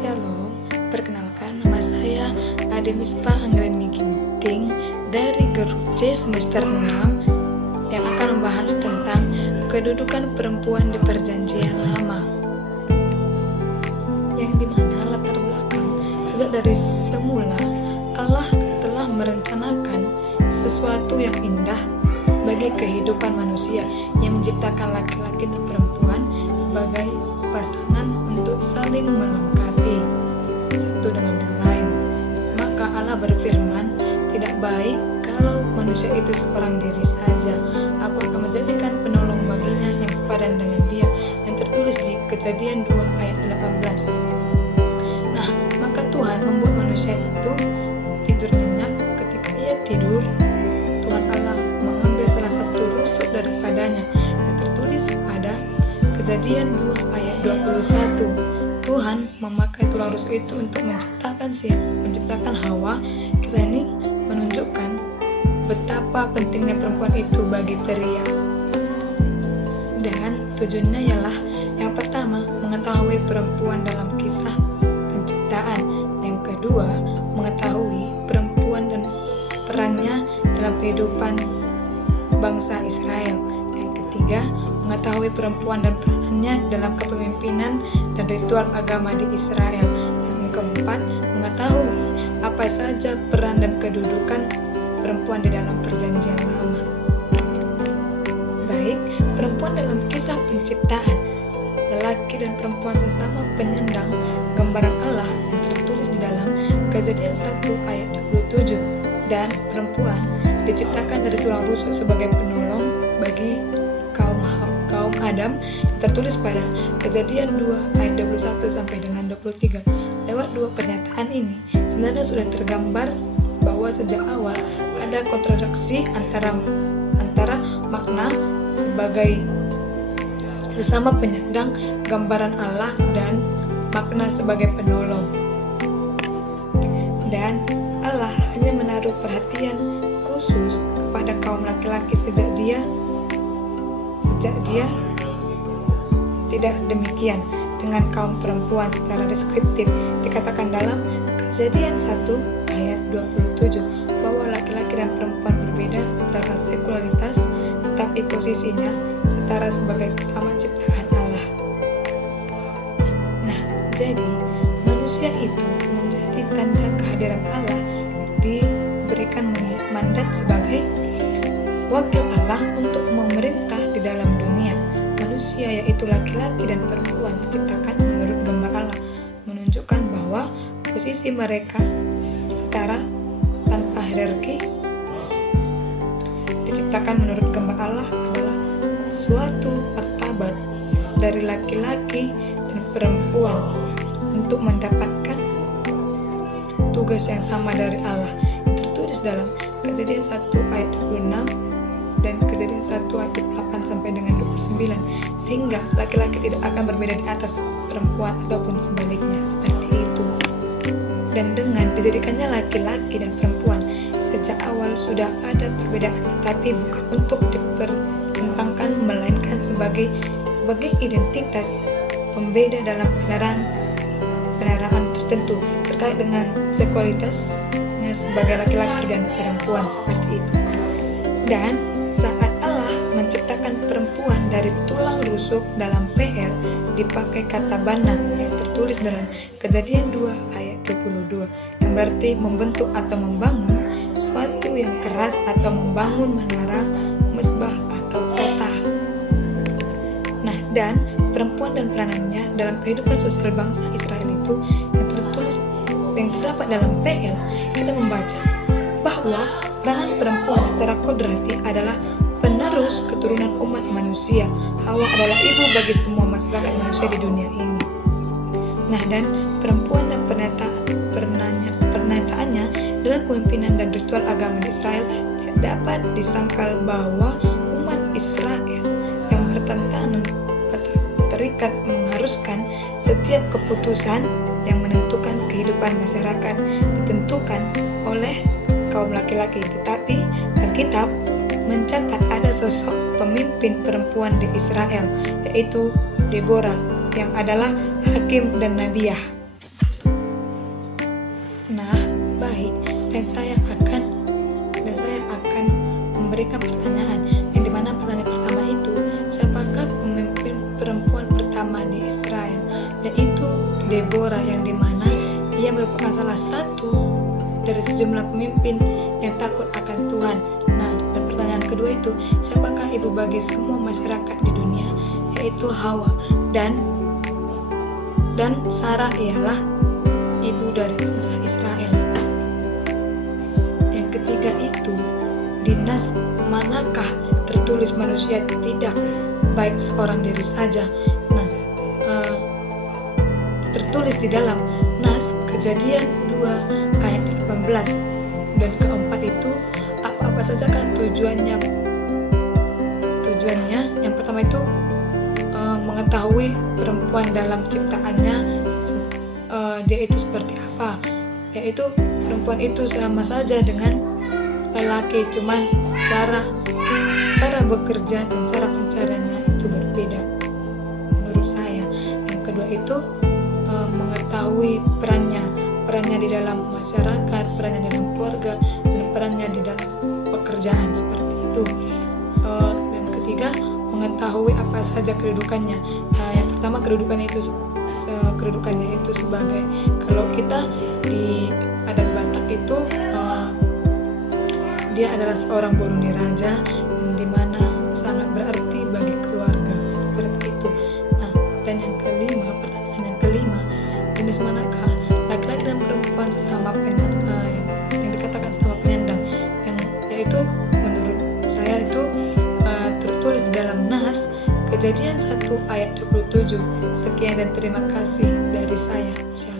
Shalom, perkenalkan nama saya Ade Mispa Anggreni Ginting dari grup C semester 6 yang akan membahas tentang kedudukan perempuan di Perjanjian Lama, yang dimana latar belakang sejak dari semula Allah telah merencanakan sesuatu yang indah bagi kehidupan manusia yang menciptakan laki-laki dan perempuan sebagai pasangan untuk saling melengkapi satu dengan yang lain. Maka Allah berfirman, tidak baik kalau manusia itu seorang diri saja. Aku akan menjadikan penolong baginya yang sepadan dengan dia, yang tertulis di Kejadian 2 ayat 18. Nah, maka Tuhan membuat manusia itu tidur nyenyak. Ketika ia tidur, Tuhan Allah mengambil salah satu rusuk daripadanya yang tertulis pada Kejadian 2 ayat 21. Tuhan memakai tulang rusuk itu untuk menciptakan Hawa. Kisah ini menunjukkan betapa pentingnya perempuan itu bagi pria. Dan tujuannya ialah yang pertama, mengetahui perempuan dalam kisah penciptaan. Yang kedua, mengetahui perempuan dan perannya dalam kehidupan bangsa Israel. Yang ketiga, mengetahui perempuan dan peranannya dalam kepemimpinan dan ritual agama di Israel. Yang keempat, mengetahui apa saja peran dan kedudukan perempuan di dalam Perjanjian Lama. Baik, perempuan dalam kisah penciptaan, lelaki dan perempuan sesama penyandang gambaran Allah yang tertulis di dalam Kejadian 1 ayat 27. Dan perempuan diciptakan dari tulang rusuk sebagai penolong bagi kaum Adam, tertulis pada Kejadian 2 ayat 21 sampai dengan 23. Lewat dua pernyataan ini sebenarnya sudah tergambar bahwa sejak awal ada kontradiksi antara makna sebagai sesama penyandang gambaran Allah dan makna sebagai penolong. Dan Allah hanya menaruh perhatian khusus kepada kaum laki-laki sejak dia tidak demikian dengan kaum perempuan secara deskriptif. Dikatakan dalam Kejadian 1 ayat 27 bahwa laki-laki dan perempuan berbeda secara sekularitas, tetapi posisinya setara sebagai sesama ciptaan Allah. Nah, jadi manusia itu menjadi tanda kehadiran Allah yang diberikan mandat sebagai wakil Allah untuk memerintah di dalam dunia. Manusia yaitu laki-laki dan perempuan diciptakan menurut gambar Allah, menunjukkan bahwa posisi mereka setara tanpa hierarki. Diciptakan menurut gambar Allah adalah suatu martabat dari laki-laki dan perempuan untuk mendapatkan tugas yang sama dari Allah yang tertulis dalam Kejadian 1 ayat 26 dan Kejadian 1 ayat 8 sampai dengan 29, sehingga laki-laki tidak akan berbeda di atas perempuan ataupun sebaliknya, seperti itu. Dan dengan dijadikannya laki-laki dan perempuan, sejak awal sudah ada perbedaan, tetapi bukan untuk dipertentangkan, melainkan sebagai identitas pembeda dalam penerahan tertentu terkait dengan sekualitasnya sebagai laki-laki dan perempuan, seperti itu. Dan saat Allah menciptakan perempuan dari tulang rusuk dalam PL, dipakai kata bana yang tertulis dalam Kejadian 2 ayat 22, yang berarti membentuk atau membangun sesuatu yang keras atau membangun menara, mesbah atau kota. Nah, dan perempuan dan peranannya dalam kehidupan sosial bangsa Israel itu yang terdapat dalam PL, kita membaca bahwa peranan perempuan secara kodrati adalah penerus keturunan umat manusia. Hawa adalah ibu bagi semua masyarakat manusia di dunia ini. Nah, dan perempuan dan pernyataannya dalam kepemimpinan dan ritual agama di Israel tidak dapat disangkal bahwa umat Israel yang terikat mengharuskan setiap keputusan yang menentukan kehidupan masyarakat ditentukan oleh kaum laki-laki, tetapi Alkitab mencatat ada sosok pemimpin perempuan di Israel, yaitu Deborah, yang adalah hakim dan nabiah. Nah, baik, dan saya akan memberikan pertanyaan, yang dimana pertanyaan pertama itu, siapakah pemimpin perempuan pertama di Israel? Yaitu Deborah, yang dimana ia merupakan salah satu dari sejumlah pemimpin yang takut akan Tuhan. Nah, dan pertanyaan kedua itu, siapakah ibu bagi semua masyarakat di dunia? Yaitu Hawa, dan Sarah ialah ibu dari bangsa Israel. Yang ketiga itu, di nas manakah tertulis manusia tidak baik seorang diri saja? Nah, tertulis di dalam nas Kejadian 2 ayat 18. Dan keempat itu, apa saja kan tujuannya? Yang pertama itu mengetahui perempuan dalam ciptaannya, dia itu seperti apa, yaitu perempuan itu sama saja dengan lelaki, cuman cara bekerja dan cara pencariannya itu berbeda menurut saya. Yang kedua itu mengetahui perannya di dalam masyarakat, perannya dalam keluarga, dan perannya di dalam pekerjaan seperti itu. Dan ketiga, mengetahui apa saja kedudukannya. Yang pertama, kedudukannya itu sebagai, kalau kita di adat Batak itu dia adalah seorang boroni raja, yang dimana sangat berarti bagi keluarga seperti itu. Nah, dan pertanyaan yang kelima, jenis manakah laki-laki dan perempuan sesama penyandang, yang dikatakan sesama penyandang, yaitu menurut saya itu tertulis di dalam nas Kejadian 1 ayat 27. Sekian dan terima kasih dari saya. Shalom.